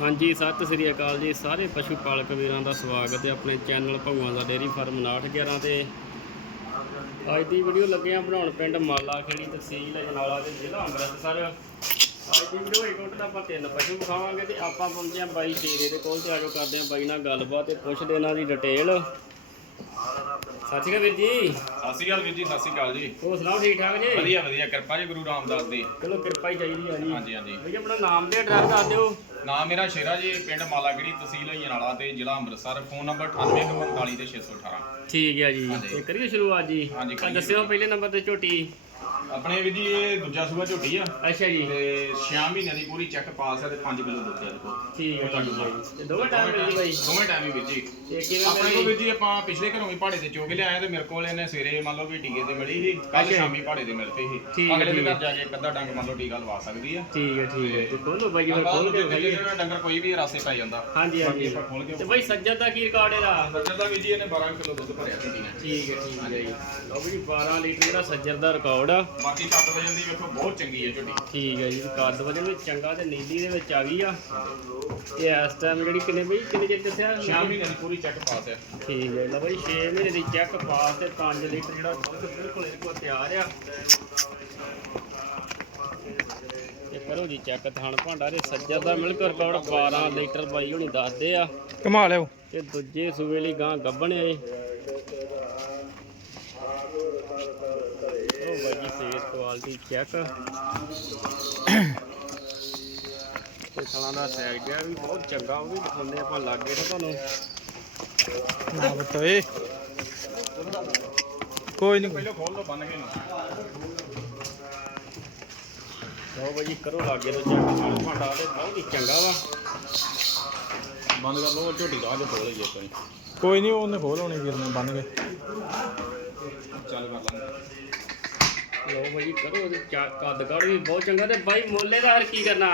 ਹਾਂਜੀ, ਸਤਿ ਸ੍ਰੀ ਅਕਾਲ ਜੀ। ਸਾਰੇ ਪਸ਼ੂ ਪਾਲਕ ਵੀਰਾਂ ਦਾ ਸਵਾਗਤ ਹੈ ਆਪਣੇ ਚੈਨਲ ਭਗਵਾਨ ਦਾ ਡੇਅਰੀ ਫਾਰਮ 911 ਤੇ। ਅੱਜ ਦੀ ਵੀਡੀਓ ਲੱਗੇ ਆ ਬਣਾਉਣ ਪਿੰਡ ਮਾਲਾ ਖੇੜੀ ਤਹਿਸੀਲ ਅਜਨਾਲਾ ਤੇ ਜ਼ਿਲ੍ਹਾ ਅੰਮ੍ਰਿਤਸਰ। ਅੱਜ ਦੀ ਵੀਡੀਓ ਇੱਕ ਦਾ ਆਪਾਂ ਤਿੰਨ ਪਸ਼ੂ ਵਿਖਾਵਾਂਗੇ ਤੇ ਆਪਾਂ ਪਹੁੰਚੇ ਆ ਬਾਈ ਸ਼ੇਰੇ ਦੇ ਕੋਲ। ਤੇ ਆਜੋ ਕਰਦੇ ਆ ਬਾਈ ਨਾਲ ਗੱਲਬਾਤ ਤੇ ਪੁੱਛਦੇ ਇਹਨਾਂ ਦੀ ਡਿਟੇਲ ਸਤਿ ਸ਼੍ਰੀ ਅਕਾਲ ਵੀਰ ਜੀ। ਸਤਿ ਸ਼੍ਰੀ ਅਕਾਲ ਵੀਰ ਜੀ ਸਤਿ ਸ਼੍ਰੀ ਅਕਾਲ ਜੀ। ਹੋਰ ਸੁਣਾਓ ਠੀਕ ਠਾਕ ਜੀ? ਵਧੀਆ ਵਧੀਆ ਕਿਰਪਾ ਜੀ ਗੁਰੂ ਰਾਮਦਾਸ ਦੀ। ਚਲੋ ਕਿਰਪਾ ਹੀ ਚਾਹੀਦੀ ਆ ਜੀ। ਹਾਂਜੀ ਹਾਂਜੀ। ਬਈ ਆਪਣਾ ਨਾਮ ਤੇ ਐਡਰੈਸ ਦੱਸ ਦਿਓ। ਨਾਮ ਮੇਰਾ ਸ਼ੇਰਾ ਜੀ ਪਿੰਡ ਮਾਲਾਗੜੀ ਤਹਿਸੀਲ ਹਈਆਣਾ ਤੇ ਜ਼ਿਲ੍ਹਾ ਅੰਮ੍ਰਿਤਸਰ ਫੋਨ ਨੰਬਰ 9845 ਤੇ 618 ਠੀਕ ਹੈ ਜੀ। ਤੇ ਕਰੀਏ ਸ਼ੁਰੂਆਤ ਜੀ। ਹਾਂਜੀ, ਕਰੀਏ। ਦੱਸਿਓ ਪਹਿਲੇ ਨੰਬਰ ਤੇ ਝੋਟੀ। ਆਪਣੇ ਵੀਰ ਜੀ ਇਹ ਦੂਜਾ ਸੂਆ ਝੋਟੀ ਆ। ਅੱਛਾ ਜੀ। ਤੇ 6 ਮਹੀਨਿਆਂ ਦੀ ਪੂਰੀ ਚੈੱਕ ਪਾਸ ਹੈ ਤੇ 5 ਕਿਲੋ ਦੁੱਧ ਹੈ ਦੇਖੋ। ਠੀਕ ਹੈ। ਤੇ ਦੋਵੇਂ ਟਾਈਮ ਮਿਲ ਜੀ ਬਾਈ। ਦੋਵੇਂ ਟਾਈਮ ਹੀ ਵੀਰ ਜੀ। ਤੇ ਕਿਵੇਂ ਆਪਣੇ ਕੋਲ ਮਿਲ ਵੀਰ ਜੀ ਆਪਾਂ ਪਿਛਲੇ ਘਰੋਂ ਵੀ ਪਹਾੜੇ ਤੇ ਚੋਗ ਲਿਆਏ ਤੇ ਮੇਰੇ ਕੋਲ ਇਹਨੇ ਸਵੇਰੇ ਮੰਨ ਲਓ ਵੀ ਟੀਕੇ ਤੇ ਮਿਲੀ ਸੀ ਕੱਲ। ਸ਼ਾਮੀ ਪਹਾੜੇ ਤੇ ਮਿਲਤੇ ਠੀਕ ਸੀ ਅਗਲੇ ਦੇ ਘਰ ਜਾ ਕੇ ਇੱਕ ਅੱਧਾ ਡੰਗ ਮੰਨ ਲਓ ਟੀਕਾ ਲਵਾ ਸਕਦੀ ਆ। ਠੀਕ ਹੈ ਠੀਕ ਹੈ ਤੇ ਖੋਲੋ ਬਾਈ ਫਿਰ ਖੋਲ ਕੇ ਆਪਾਂ ਵਿਖਾਈਏ ਡੰਗਰ ਕੋਈ ਵੀ ਰਾਸੇ ਪੈ ਜਾਂਦਾ। ਹਾਂਜੀ ਹਾਂਜੀ। ਆਪਾਂ ਖੋਲ ਕੇ ਤੇ ਬਾਈ ਸੱਜਣ ਦਾ ਕੀ ਰਿਕਾਰਡ ਇਹਦਾ? ਸੱਜਰ ਦਾ ਵੀ ਜੀ ਇਹਨੇ 12 ਕਿਲੋ ਦੁੱਧ ਭਰਿਆ ਨੇ ਠੀਕ ਹੈ ਠੀਕ ਹੈ ਜੀ ਲਓ ਵੀ 12 ਲੀਟਰ ਜਿਹੜਾ ਸੱਜਰ ਦਾ ਰਿਕਾਰਡ ਆ। ਬਾਕੀ 7 ਵਜੇ ਦੀ ਵੇਖੋ ਬਹੁਤ ਚੰਗੀ ਹੈ ਝੋਟੀ। ਠੀਕ ਹੈ ਜੀ ਕੱਦ ਵਜਨ ਵਿੱਚ ਚੰਗਾ ਤੇ ਨੀਲੀ ਦੇ ਵਿੱਚ ਆ ਗਈ ਆ। ਤੇ ਇਸ ਟਾਈਮ ਜਿਹੜੀ ਕਿੰਨੇ ਬਈ ਕਿੰਨੇ ਚਿਰ ਦੱਸਿਆ? ਸ਼ਾਮ ਮਹੀਨੇ ਦੀ ਪੂਰੀ ਚੈੱਕ ਪਾਸ ਹੈ ਠੀਕ ਹੈ ਲਓ ਬਾਈ 6 ਮਹੀਨੇ ਦੀ ਚੈੱਕ ਪਾਸ ਤੇ 5 ਲੀਟਰ ਜਿਹੜਾ ਦੁੱਧ ਬਿਲਕੁਲ ਇਹਦੇ ਕੋਲ ਤਿਆਰ ਆ। ਤੇ ਕਰੋ ਜੀ ਚੈੱਕ ਥਾਣ ਭਾਂਡਾ ਦੇ ਸੱਜਰ ਦਾ ਮਿਲਕ ਰਿਕਾਰਡ 12 ਲੀਟਰ ਬਾਈ ਹੁਣੀ ਦੱਸਦੇ ਆ। ਕਮਾ ਲਿਓ। ਤੇ ਦੂਜੇ ਸੂਵੇ ਲਈ ਗਾਂ ਗੱਭਣ ਏ ਉਹ ਬਾਈ ਜੀ ਫੇਸ ਕੁਆਲਿਟੀ ਚੈੱਕ ਤੇ ਥਣਾ ਦਾ ਸਾਈਡ ਜਿਹਾ ਵੀ ਬਹੁਤ ਚੰਗਾ ਉਹ ਵੀ ਦਿਖਾਉਂਦੇ ਆਪਾਂ ਲਾਗੇ ਤੋਂ ਤੁਹਾਨੂੰ। ਨਾ ਬਤੋਏ ਕੋਈ ਨਹੀਂ ਪਹਿਲਾਂ ਖੋਲ ਦੋ ਬੰਨ ਕੇ ਨੂੰ। ਲਓ ਬਾਈ ਜੀ ਕਰੋ ਲਾਗੇ ਤੋਂ ਚੈੱਕ। ਥਾਣ ਭਾਂਡਾ ਤੇ ਬਹੁਤ ਹੀ ਚੰਗਾ ਵਾ। ਬੰਦ ਕਰ ਲਓ ਝੋਟੀ ਦਾ ਜੋ ਖੋਲ ਜੇ। ਕੋਈ ਕੋਈ ਨਹੀਂ ਉਹਨੇ ਖੋਲ ਹੋਣੀ ਵੀਰ ਨੇ ਬੰਨ ਕੇ। ਚੱਲ ਕਰ ਲਾਂਗੇ। ਲਓ ਬਾਈ ਕਰੋ ਉਹਦੇ ਚਾ ਕੱਦ ਕਾੜ ਵੀ ਬਹੁਤ ਚੰਗਾ ਤੇ ਬਾਈ ਮੋਲੇ ਦਾ ਹਰ ਕੀ ਕਰਨਾ?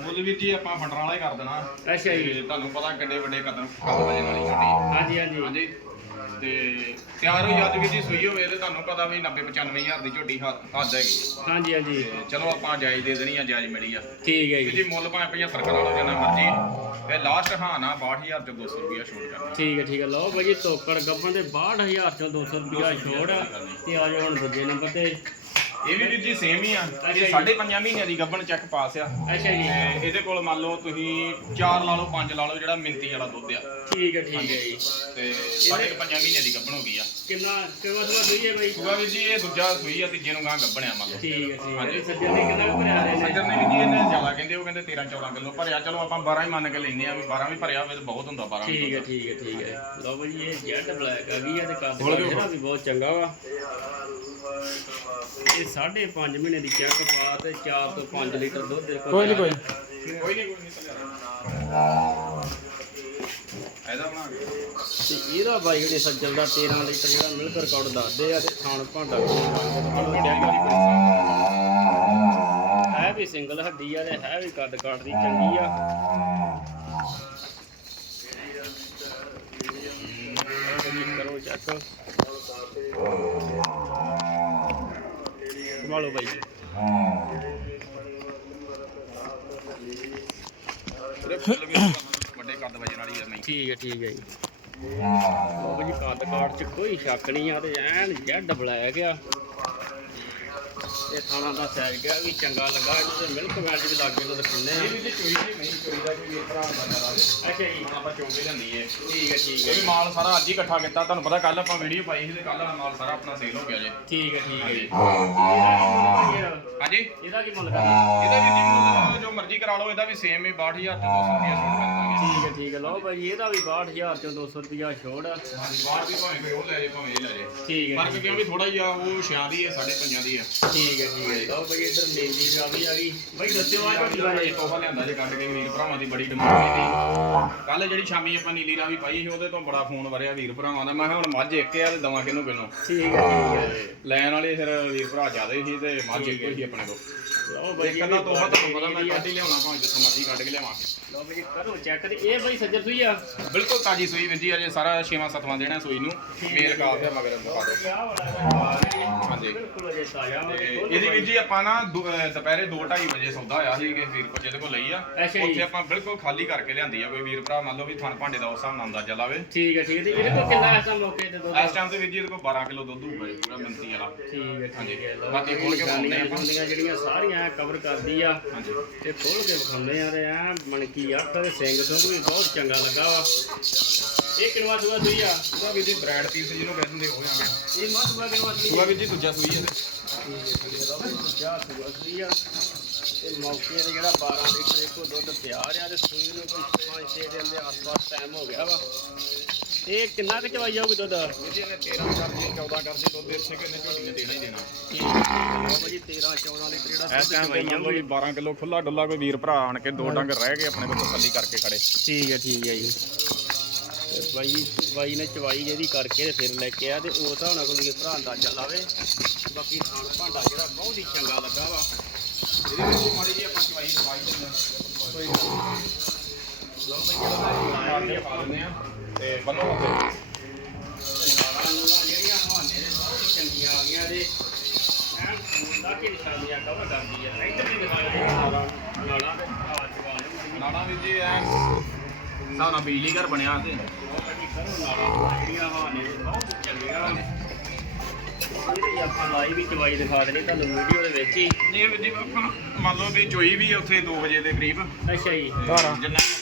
ਮੁੱਲ ਵੀਰ ਜੀ ਆਪਾਂ ਫੰਡਰਾਂ ਵਾਲਾ ਹੀ ਕਰ ਦੇਣਾ। ਅੱਛਾ ਜੀ। ਤੇ ਤੁਹਾਨੂੰ ਪਤਾ ਕਿੱਡੇ ਵੱਡੇ ਕਦਰ ਕੱਦ ਵਜੇ ਵਾਲੀ ਝੋਟੀ ਹਾਂਜੀ ਹਾਂਜੀ। ਹਾਂਜੀ। ਤੇ ਤਿਆਰ ਹੋਈ ਅੱਜ ਜੀ ਸੂਈ ਹੋਵੇ ਤੇ ਤੁਹਾਨੂੰ ਪਤਾ ਵੀ 90 95000 ਦੀ ਝੋਟੀ ਹੱਦ ਹੱਦ ਹੈਗੀ। ਹਾਂਜੀ ਹਾਂਜੀ। ਤੇ ਚਲੋ ਆਪਾਂ ਜਾਇਜ਼ ਦੇ ਦੇਣੀ ਆ ਜਾਇਜ਼ ਮਿਲੀ ਆ। ਠੀਕ ਹੈ ਜੀ ਜੀ। ਮੁੱਲ ਭਾਵੇਂ 75 ਕਰਾ ਲਓ ਜਿੰਨਾ ਮਰਜ਼ੀ। ਤੇ ਲਾਸਟ ਹਾਂ ਨਾ 62000 ਚ 200 ਰੁਪਿਆ ਛੋਟ ਕਰਨਾ। ਠੀਕ ਹੈ ਠੀਕ ਹੈ। ਲਓ ਬਾਈ ਜੀ ਤੋਕੜ ਗੱਬਨ ਦੇ 62000 ਚੋਂ 200 ਰੁਪਿਆ ਛੋੜ ਆ। ਤੇ ਆ ਜਾਓ ਹੁਣ ਦੂਜੇ ਨੰਬਰ ਤੇ। ਇਹ ਵੀ ਵੀਰ ਜੀ ਸੇਮ ਹੀ ਆ। ਅੱਛਾ ਜੀ। ਇਹ ਸਾਢੇ ਪੰਜਾਂ ਮਹੀਨਿਆਂ ਦੀ ਗੱਭਣ ਚੈੱਕ ਪਾਸ ਆ। ਅੱਛਾ ਜੀ। ਤੇ ਇਹਦੇ ਕੋਲ ਮੰਨ ਲਓ ਤੁਸੀਂ 4 ਲਾ ਲਓ 5 ਲਾ ਲਓ ਜਿਹੜਾ ਮਿੰਤੀ ਵਾਲਾ ਦੁੱਧ ਆ। ਠੀਕ ਹੈ ਠੀਕ ਹੈ ਜੀ। ਤੇ ਸਾਢੇ ਕੁ ਪੰਜਾਂ ਮਹੀਨਿਆਂ ਦੀ ਗੱਭਣ ਹੋ ਗਈ ਆ। ਕਿੰਨਾ ਕਿੰਨਾ ਸਵਾ ਸਹੀ ਹੈ ਬਾਈ? ਸੁਗਾ ਵੀਰ ਜੀ ਇਹ ਦੂਜਾ ਸੂਈ ਆ ਤੀਜੇ ਨੂੰ ਗਾਂ ਗੱਭਣਿਆ ਮੰਨ ਲਓ। ਠੀਕ ਹੈ ਠੀਕ ਹੈ ਹਾਂਜੀ। ਸੱਜਣ ਨੇ ਕਿੰਨਾ ਕੁ ਭਰਿਆ ਰਹੇ ਨੇ ਸੱਜਰ ਨੇ ਵੀ ਜੀ ਇਹਨੇ ਜ਼ਿਆਦਾ ਕਹਿੰਦੇ ਉਹ ਕਹਿੰਦੇ 13 14 ਕਿਲੋ ਭਰਿਆ। ਚਲੋ ਆਪਾਂ 12 ਹੀ ਮੰਨ ਕੇ ਲੈਨੇ ਆ ਵੀ 12 ਵੀ ਭਰਿਆ ਹੋਵੇ ਤਾਂ ਬਹੁਤ ਹੁੰਦਾ 12 ਵੀ ਠੀਕ ਹੈ ਠੀਕ ਹੈ ਠੀਕ ਹੈ ਲਓ ਬਾਈ ਜੀ ਇਹ ਜੈਟ ਬਲੈਕ ਆ ਗਈ ਆ ਤੇ ਕੱਦ ਇਹਦਾ ਵੀ ਬਹੁਤ ਚੰਗਾ ਵਾ। ਇਹ 5.5 ਮਹੀਨੇ ਦੀ ਚੈੱਕ ਪਾ ਤੇ 4 ਤੋਂ 5 ਲੀਟਰ ਦੁੱਧ ਦੇ ਕੋਈ ਨਹੀਂ ਕੋਈ ਨਹੀਂ ਕੋਈ ਨਹੀਂ ਇਹਦਾ ਬਣਾ ਕੇ ਤੇ ਇਹਦਾ ਬਾਈ ਜਿਹੜੇ ਸੱਜਣ ਦਾ 13 ਲੀਟਰ ਜਿਹੜਾ ਮਿਲਕ ਰਿਕਾਰਡ ਦੱਸਦੇ ਆ ਤੇ ਖਾਣ ਭਾਂਡਾ ਹੈ ਵੀ ਸਿੰਗਲ ਹੱਡੀ ਆ ਤੇ ਹੈ ਵੀ ਕੱਦ ਕਾਟ ਦੀ ਚੰਗੀ ਆ। ਜੀ ਕਰੋ ਚੈੱਕ ਸੰਭਾਲੋ ਬਾਈ। ਜੀ ਵੱਡੇ ਕੱਦ ਵਜਣ ਵਾਲੀ ਆ ਨਹੀਂ ਠੀਕ ਹੈ ਠੀਕ ਹੈ ਜੀ। ਬਾਈ ਜੀ ਕੱਦ ਕਾਟ ਚ ਕੋਈ ਸ਼ੱਕ ਨਹੀਂ ਆ ਤੇ ਐਨ ਜੈਡ ਬਲੈਕ ਆ। ਇਹ ਖਾਣਾ ਦਾ ਸੈਰ ਗਿਆ ਵੀ ਚੰਗਾ ਲੱਗਾ ਇਹਨੂੰ ਤੇ ਮਿਲਕ ਮੈਚ ਵੀ ਲਾਗੇ ਤੋਂ ਦਿਖਾਉਂਦੇ ਆ ਇਹ ਵੀ ਜੀ ਚੋਈ ਦੀ ਨਹੀਂ ਚੋਈ ਦਾ ਕੋਈ ਭਰਾ ਦਾ ਰਾਜ ਅੱਛਾ ਜੀ। ਹੁਣ ਆਪਾਂ ਚੋਗੇ ਜਾਂਦੀ ਏ। ਠੀਕ ਹੈ ਠੀਕ ਇਹ ਹੈ ਵੀ ਮਾਲ ਸਾਰਾ ਅੱਜ ਹੀ ਇਕੱਠਾ ਕੀਤਾ ਤੁਹਾਨੂੰ ਪਤਾ ਕੱਲ ਆਪਾਂ ਵੀਡੀਓ ਪਾਈ ਸੀ ਤੇ ਕੱਲ ਵਾਲਾ ਮਾਲ ਸਾਰਾ ਆਪਣਾ ਸੇਲ ਹੋ ਗਿਆ ਜੇ। ਠੀਕ ਹੈ ਠੀਕ ਹੈ। ਜੀ ਹਾਂਜੀ। ਇਹਦਾ ਇਹਦਾ ਕੀ ਮੁੱਲ ਕਰਨਾ ਇਹਦਾ ਲਓ ਇਹਦਾ ਵੀ ਸੇਮ ਹੀ 62000 ਤੇ 200 ਰੁਪਏ ਛੋਟ ਕਰ ਦਾਂਗੇ ਠੀਕ ਹੈ ਠੀਕ ਹੈ। ਲਓ ਬਾਈ ਜੀ ਇਹਦਾ ਵੀ 62000 ਚੋਂ 200 ਰੁਪਿਆ ਛੋੜ ਆ। ਹਾਂਜੀ ਬਾਹਰ ਵੀ ਭਾਵੇਂ ਕੋਈ ਉਹ ਲੈ ਜੇ ਭਾਵੇਂ ਇਹ ਲੈ ਜੇ। ਠੀਕ ਹੈ ਫ਼ਰਕ ਕਿਉਂ ਵੀ ਥੋੜਾ ਜਿਹਾ ਉਹ ਛਿਆਂ ਦੀ ਹੈ ਸਾਢੇ ਪੰਜਾਂ ਦੀ ਹੈ। ਠੀਕ ਹੈ ਠੀਕ ਹੈ। ਲਓ ਬਾਈ ਇੱਧਰ ਨੀਲੀ ਵੀ ਆ ਗਈ। ਆ ਗਈ ਬਾਈ ਦੱਸਿਓ ਆ ਝੋਟੀ ਬਾਰੇ ਇਹ ਤੋਹਫਾ ਲਿਆਂਦਾ ਜੇ ਕੱਢ ਕੇ ਵੀਰ ਭਰਾਵਾਂ ਦੀ ਬੜੀ ਡਿਮਾਂਡ ਸੀ। ਕੱਲ ਜਿਹੜੀ ਸ਼ਾਮੀ ਆਪਾਂ ਨੀਲੀ ਰਾਵੀ ਪਾਈ ਸੀ ਉਹਦੇ ਤੋਂ ਬੜਾ ਫੋਨ ਵਰਿਆ ਵੀਰ ਭਰਾਵਾਂ ਦਾ। ਮੈਂ ਕਿਹਾ ਹੁਣ ਮੱਝ ਇੱਕ ਆ ਤੇ ਦਵਾਂ ਕਿਹਨੂੰ ਕਿਹਨੂੰ। ਠੀਕ ਹੈ ਠੀਕ ਹੈ। ਲੈਣ ਵਾਲੇ ਫਿਰ ਵੀਰ ਭਰਾ ਜ਼ਿਆਦਾ ਸੀ ਤੇ ਮੱਝ ਇੱਕੋ ਹੀ। ਆਪਣੇ ਕੋਲ। ਲਓ ਬਾਈ ਇੱਕ ਅੱਧਾ ਤੋਹਫਾ ਤੁਹਾਨੂੰ ਪਤਾ ਮੈਂ ਕੱਢ ਹੀ ਲਿਆਉਣਾ ਭਾਵੇਂ ਜਿੱਥੋਂ ਮਰਜ਼ੀ ਕੱਢ ਕੇ ਲਿਆਵਾਂ। ਲਓ ਬਾਈ ਕਰੋ ਚੈੱਕ ਤੇ ਇਹ ਬਾਈ ਸੱਜਰ ਸੂਈ ਆ? ਬਿਲਕੁਲ ਤਾਜੀ ਸੂਈ ਵੀਰ ਜੀ ਅਜੇ ਸਾਰਾ 6ਵਾਂ 7ਵਾਂ ਦੇਣਾ ਸੂਈ ਨੂੰ। ਮੇਲ ਕਾਫ ਹੈ ਮਗਰ ਦਿਖਾ ਦਿਓ। ਕਿਆ ਬੜਾ ਹਾਂਜੀ। ਬਿਲਕੁਲ ਅਜੇ ਤਾਜ਼ਾ ਵਾ ਤੇ ਤੇ ਖੋਲ ਇਹਦੀ ਬਾਈ। ਵੀਰ ਜੀ ਆਪਾਂ ਨਾ ਦੁ- ਅਹ ਦੁਪਹਿਰੇ 2:30 ਵਜੇ ਸੌਦਾ ਹੋਇਆ ਸੀ ਕਿ ਵੀਰ ਕੋਲ ਜਿਹਦੇ ਕੋਲ ਲਈ ਆ। ਅੱਛਾ ਜੀ। ਉੱਥੇ ਆਪਾਂ ਬਿਲਕੁਲ ਖਾਲੀ ਕਰਕੇ ਲਿਆਂਦੀ ਆ ਕੋਈ ਵੀਰ ਭਰਾ ਮੰਨ ਲਓ ਵੀ ਥਣ ਭਾਂਡੇ ਦਾ ਉਸ ਹਿਸਾਬ ਨਾਲ ਅੰਦਾਜ਼ਾ ਲਾਵੇ। ਠੀਕ ਹੈ ਠੀਕ ਹੈ। ਤੇ ਇਹਦੇ ਕੋਲ ਕਿੰਨਾ ਐਸਾ ਮੌਕੇ ਤੇ ਦੁੱਧ? ਇਸ ਟਾਈਮ ਤੇ ਵੀਰ ਜੀ ਇਹਦੇ ਕੋਲ 12 ਕਿਲੋ ਦੁੱਧ ਹੋਊਗਾ ਜੀ, ਪੂਰਾ ਮਿੰਤੀ ਵਾਲਾ। ਠੀਕ ਹੈ ਠੀਕ ਹੈ ਲਓ ਬਾਕੀ ਖੋਲ ਕੇ ਵਿਖਾਉਂਦੇ ਨਿਸ਼ਾਨੀਆਂ ਆਪਾਂ। ਨਿਸ਼ਾਨੀਆਂ ਜਿਹੜੀਆਂ ਸਾਰੀਆਂ ਕਵਰ ਕਰਦੀ ਆ। ਤੇ ਖੋਲ ਕੇ ਵਿਖਾਉਂਦੇ ਆ ਤੇ ਆ ਮਣਕੀ ਅੱਖ ਤੇ ਸਿੰਘ ਤੋਂ ਵੀ ਬਹੁਤ ਚੰਗਾ ਲੱਗਾ ਵਾ। ਇਹ ਕਿੰਨਵਾ ਸੂਆ ਸੂਈ ਆ? ਉਹਦਾ ਵੀਰ ਜੀ ਬ੍ਰੈਡ ਪੀਸ ਜਿਹਨੂੰ ਕਹਿੰਦੇ ਆ ਗਿਆ ਇਹ ਮਤ ਸੂਆ ਕਿੰਨਵਾ ਸੂਈ ਉਹਦਾ ਵੀਰ ਜੀ ਦੂਜਾ ਹੈ ਸੂਆ ਸੂਈ ਆ। ਤੇ ਮੌਕੇ ਤੇ ਜਿਹੜਾ 12 ਲੀਟਰ ਇੱਕੋ ਦੁੱਧ ਤਿਆਰ ਆ ਤੇ ਸੂਈ ਨੂੰ ਕੋਈ 5-6 ਦਿਨ ਦੇ ਆਸ-ਪਾਸ ਟਾਈਮ ਹੋ ਗਿਆ ਵਾ। ਇਹ ਕਿੰਨਾ ਕੁ ਚਵਾਈ ਜਾਊਗੀ ਦੁੱਧ? ਜੀ ਇਹਨੇ 13 ਕਰਦੀ 14 ਕਰਦੀ ਦੁੱਧ ਇੱਥੇ ਕਿ ਇਹਨੇ ਝੋਟੀ ਨੇ ਦੇਣਾ। ਹੀ ਦੇਣਾ ਜੀ 13-14 ਲੀਟਰ ਜਿਹੜਾ ਇਸ ਦੁੱਧ ਟਾਈਮ ਤੇ ਚਵਾਈ ਮੰਨ ਲਓ ਵੀ 12 ਕਿਲੋ ਖੁੱਲਾ ਡੁੱਲਾ ਕੋਈ ਵੀਰ ਭਰਾ ਆਣ ਕੇ ਦੋ ਡੰਗ ਰਹਿ ਗਏ ਆਪਣੇ ਕੋਲ ਤਸੱਲੀ ਕਰਕੇ ਖੜੇ। ਠੀਕ ਹੈ ਠੀਕ ਹੈ ਜੀ। ਤੇ ਬਾਈ ਬਾਈ ਨੇ ਚਵਾਈ ਜਿਹਦੀ ਕਰਕੇ ਤੇ ਫਿਰ ਲੈ ਕੇ ਆ ਤੇ ਉਸ ਹਿਸਾਬ ਨਾਲ ਕੋਈ ਭਰਾ ਅੰਦਾਜ਼ਾ ਲਾਵੇ। ਬਾਕੀ ਖਾਣ ਭਾਂਡਾ ਜਿਹੜਾ ਬਹੁਤ ਹੀ ਚੰਗਾ ਲੱਗਾ ਵਾ। ਇਹਦੇ ਵਿੱਚ ਮਾੜੀ ਜੀ ਆਪਾਂ ਚਵਾਈ ਦਵਾਈ ਦਿੰਦੇ ਹਾਂ। ਤੇ ਬੰਨੋ ਜਿਹੜੀਆਂ ਹਵਾਨੇ ਦੇ ਬਹੁਤ ਚੰਗੀਆਂ ਆ ਗਈਆਂ ਦੇ ਐਨ ਫੂਲ ਦਾ ਕਿ ਨਿਸ਼ਾਨੀਆਂ ਕਵਰ ਕਰਦੀ ਆ ਇੱਧਰ ਵੀ ਦਿਖਾ ਦੇ ਜੀ ਐ ਸਾਡਾ ਬਿਜਲੀ ਘਰ ਬਣਿਆ ਤੇ ਨਾਲਾਂ ਜਿਹੜੀਆਂ ਹਵਾਨੇ ਦੇ ਬਹੁਤ ਹੀ ਚੰਗੀਆਂ ਨੇ ਇਹਦੀ ਆਪਾਂ ਲਾਈਵ ਵੀ ਚਵਾਈ ਦਿਖਾ ਦੇਣੀ ਤੁਹਾਨੂੰ ਵੀਡੀਓ ਦੇ ਵਿੱਚ ਹੀ ਇਹ ਵੀਰ ਜੀ ਆਪਾਂ ਮੰਨ ਲਓ ਵੀ ਚੋਈ ਵੀ ਉੱਥੇ 2 ਵਜੇ ਦੇ ਕਰੀਬ ਅੱਛਾ ਜੀ। ਜਿੰਨਾ ਵੀ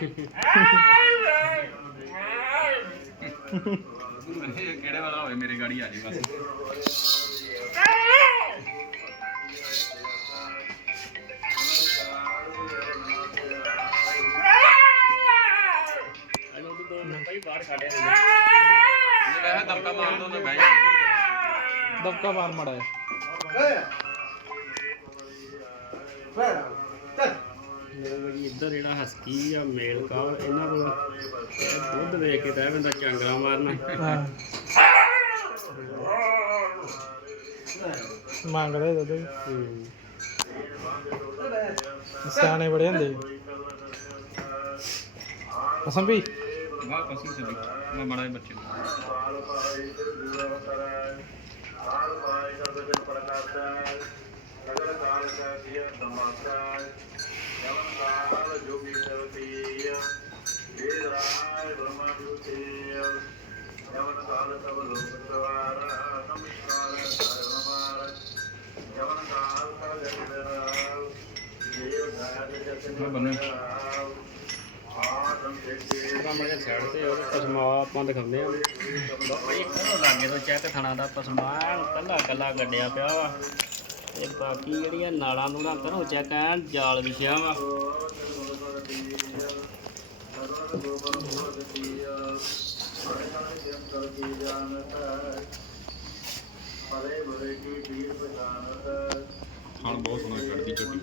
ਇਹ ਕਿਹੜੇ ਵਾਲਾ ਹੋਵੇ ਮੇਰੀ ਗਾੜੀ ਆ ਜੀ ਬਸ ਦੋ ਬਾਹਰ ਕੱਢਿਆ ਵੈਸੇ ਦਬਕਾ ਮਾਰ ਦਬਕਾ ਮਾਰ ਮੜਾ ਹੈ ਜੀ ਇੱਧਰ ਜਿਹੜਾ ਹਸਕੀ ਆ ਮੇਲ ਕਾਲ ਇਹਨਾਂ ਕੋਲ ਦੁੱਧ ਵੇਖ ਕੇ ਤਾਂ ਬੰਦਾ ਚਾਂਗਰਾ ਮਾਰਨਾ। ਮੰਗਦੇ ਦੁੱਧ ਵੀ। ਹੂੰ। ਸਿਆਣੇ ਬੜੇ ਹੁੰਦੇ। ਅਸਮ ਵੀ। ਵਾਹ ਪਸੂ ਚੱਲੀ ਮੈਂ ਮਾੜਾ ਬੱਚੇ ਨੂੰ। ਮੈਂ ਬੰਨੇ ਆਪਾਂ ਦਿਖਾਉਂਦੇ ਆ ਬਾਈ ਲਾਗੇ ਤੋਂ ਚੈੱਕ ਥਣਾ ਦਾ ਪਸਮਾ ਕੱਲਾ ਕੱਲਾ ਗੱਡਿਆ ਪਿਆ ਵਾ। ਤੇ ਬਾਕੀ ਜਿਹੜੀਆਂ ਨਾਲਾਂ ਨੂਲਾਂ ਕਰੋ ਚੈੱਕ ਐਨ ਜਾਲ ਵਿਛਿਆ ਵਾ। ਖਾਣ ਬਹੁਤ ਸੋਹਣਾ ਕੱਢਦੀ ਝੋਟੀ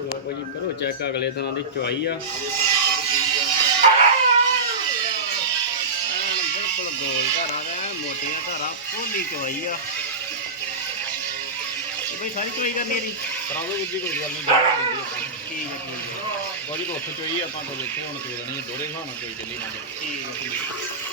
ਲਓ ਭਾਜੀ ਕਰੋ ਚੈੱਕ ਅਗਲੇ ਤਰ੍ਹਾਂ ਦੀ ਚੁਆਈ ਆ। ਮੋਟੀਆਂ ਧਾਰਾ ਪੋਲੀ ਚੁਆਈ ਆ। ਇਹ ਬਈ ਸਾਰੀ ਚੁਆਈ ਕਰਨੀ ਹੈ ਜੀ। ਵੀਰ ਜੀ ਕੋਈ ਗੱਲ ਨਹੀਂ ਦੇਣਾ ਦਿੰਦੀ ਆਪਾਂ। ਠੀਕ ਹੈ ਠੀਕ ਹੈ ਕੋਈ ਕੋ ਉੱਥੇ ਚੋਈ ਆਪਾਂ ਕੋ ਵੇਖੇ ਹੁਣ ਤੇ ਨਹੀਂ ਦੋਰੇ ਹਿਸਾਬ ਨਾਲ ਚੋਈ ਚੱਲੀ ਨਾ ਠੀਕ ਹੈ ਠੀਕ ਹੈ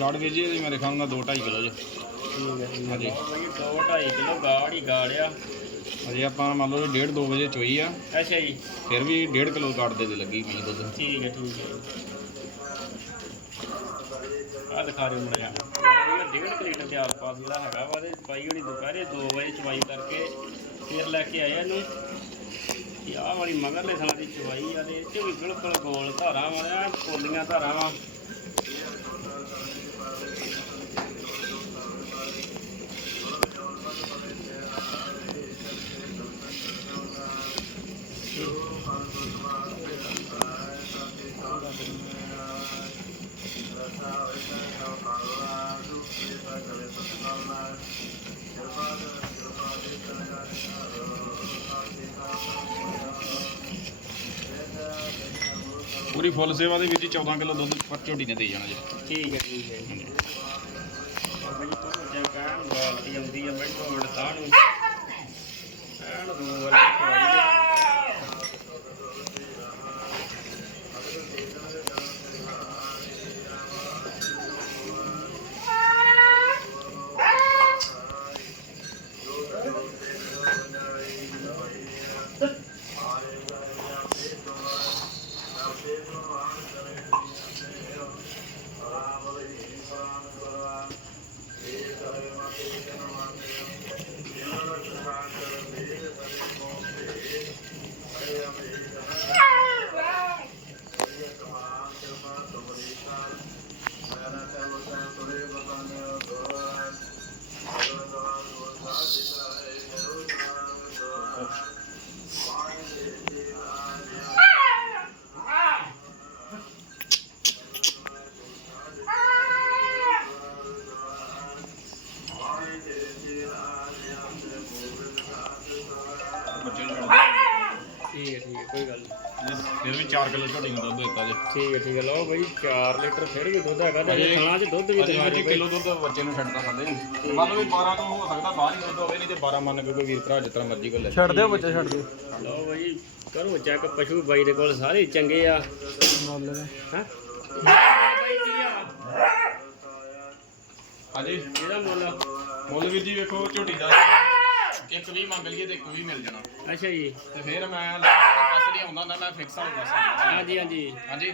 ਗਾੜ ਵੀਰ ਜੀ ਇਹਦੀ ਮੇਰੇ ਖਿਆਲ ਨਾਲ 2.5 ਕਿਲੋ ਜੀ। ਠੀਕ ਹੈ ਹਾਂਜੀ। ਬਈ 2.5 ਕਿਲੋ ਗਾੜ ਹੀ ਗਾੜਿਆ ਅਜੇ ਆਪਾਂ ਮੰਨ ਲਓ 1.5 2 ਵਜੇ ਚੋਈ ਆ। ਅੱਛਾ ਜੀ। ਫਿਰ ਵੀ 1.5 ਕਿਲੋ ਗਾੜ ਦੇ ਦੇ ਲੱਗੀ ਪੀ ਦੁੱਧ ਠੀਕ ਹੈ ਠੀਕ ਹੈ। ਆ ਦਿਖਾ ਰਹੇ ਮੁੰਡਾ ਇਹ ਡੇਢ ਕੁ ਲੀਟਰ ਦੇ ਆਸ-ਪਾਸ ਜਿਹੜਾ ਹੈਗਾ ਵਾ ਤੇ ਬਾਈ ਹੋਣੀ ਦੁਪਹਿਰੇ 2 ਵਜੇ ਚਵਾਈ ਕਰਕੇ ਫਿਰ ਲੈ ਕੇ ਆਏ ਇਹਨੂੰ। ਕਿ ਆਹ ਵਾਲੀ ਮਗਰਲੇ ਥਾਂ ਦੀ ਚਵਾਈ ਆ ਤੇ ਇਹ ਵੀ ਬਿਲਕੁਲ ਗੋਲ ਧਾਰਾਂ ਵਾਲਿਆ ਪੋਲੀਆਂ ਧਾਰਾਂ ਵਾ। ਫੁੱਲ ਸੇਵਾ ਦੇ ਵਿੱਚ ਹੀ 14 ਕਿਲੋ ਦੁੱਧ ਪਰ ਝੋਟੀ ਨੇ ਦੇ ਜਾਣਾ ਜੀ ਠੀਕ ਹੈ ਠੀਕ ਹੈ ਬਈ ਤੋਂ ਜੇ ਕਹਿਣ ਬਾਲਟੀ ਆਉਂਦੀ ਆ ਮੈਂ ਕੋੜ ਤਾਂ ਨੂੰ ਐਨ ਦੋ ਵਾਰ ਚਵਾਈ ਆ। ਕਿਲੋ ਝੋਟੀ ਨੂੰ ਦੁੱਧ ਦਿੱਤਾ ਜੀ। ਠੀਕ ਹੈ ਠੀਕ ਹੈ। ਲਓ ਬਈ 4 ਲੀਟਰ ਫਿਰ ਵੀ ਦੁੱਧ ਹੈਗਾ ਤੇ ਅਜੇ- ਖਾਣਾ 'ਚ ਦੁੱਧ ਵੀ ਅਜੇ ਦਿਓ ਕਿਲੋ ਦੁੱਧ ਬੱਚੇ ਨੂੰ ਛੱਡਦਾ ਥੱਲੇ ਮੰਨ ਲਓ ਵੀ 12 ਤੋਂ ਹੋ ਸਕਦਾ ਬਾਹਰ ਹੀ ਦੁੱਧ ਹੋਵੇ ਨਹੀਂ ਤੇ 12 ਮੰਨ ਕੇ ਕੋਈ ਵੀਰ ਭਰਾ ਜਿਸ ਤਰ੍ਹਾਂ ਮਰਜ਼ੀ ਕੋ ਲੈ। ਛੱਡ ਦਿਓ ਬੱਚੇ ਛੱਡ ਦਿਓ। ਲਓ ਬਈ ਕਰੋ ਚੈੱਕ ਪਸ਼ੂ ਬਾਈ ਦੇ ਕੋਲ ਸਾਰੇ ਹੀ ਚੰਗੇ ਆ। ਮੁੱਲ ਦੇ ਹਾਂ? ਬਾਈ ਕੀ ਆ ਹਾਂਜੀ। ਇਹਦਾ ਮੁੱਲ। ਮੁੱਲ ਵੀਰ ਜੀ ਵੇਖੋ ਝੋਟੀ ਦਾ। ਇੱਕ ਵੀ ਮੰਗ ਲਈਏ ਤੇ ਇੱਕ ਵੀ ਮਿਲ ਜਾਣਾ। ਅੱਛਾ ਜੀ। ਤੇ ਫਿਰ ਮੈਂ ਪਾਸੇ ਨਹੀਂ ਆਉਂਦਾ ਨਾ ਮੈਂ ਫਿਕਸ ਵਾਲਾ ਪਾਸੇ ਹਾਂਜੀ ਹਾਂਜੀ। ਹਾਂਜੀ।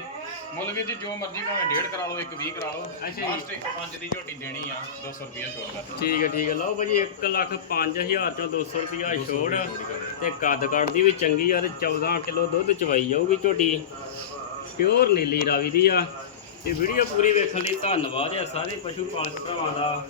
ਮੁੱਲ ਵੀਰ ਜੀ ਜੋ ਮਰਜ਼ੀ ਭਾਵੇਂ ਡੇਢ ਕਰਾ ਲਓ ਇੱਕ 20 ਕਰਾ ਲਓ। ਅੱਛਾ ਜੀ। ਲਾਸਟ ਇੱਕ ਪੰਜ ਦੀ ਝੋਟੀ ਦੇਣੀ ਆ 200 ਰੁਪਏ ਛੋੜ ਕਰ ਠੀਕ ਹੈ ਠੀਕ ਹੈ। ਲਓ ਭਾਜੀ 1 ਲੱਖ 5000 ਚੋਂ 200 ਰੁਪਿਆ ਛੋੜ। ਤੇ ਕੱਦ ਕੱਢਦੀ ਵੀ ਚੰਗੀ ਆ ਤੇ 14 ਕਿਲੋ ਦੁੱਧ ਚਵਾਈ ਜਾਊਗੀ ਝੋਟੀ। ਪਿਓਰ ਨੀਲੀ ਰਾਵੀ ਦੀ ਆ। ਤੇ ਵੀਡੀਓ ਪੂਰੀ ਵੇਖਣ ਲਈ ਧੰਨਵਾਦ ਆ ਸਾਰੇ ਪਸ਼ੂ ਪਾਲਕ ਭਰਾਵਾਂ ਦਾ।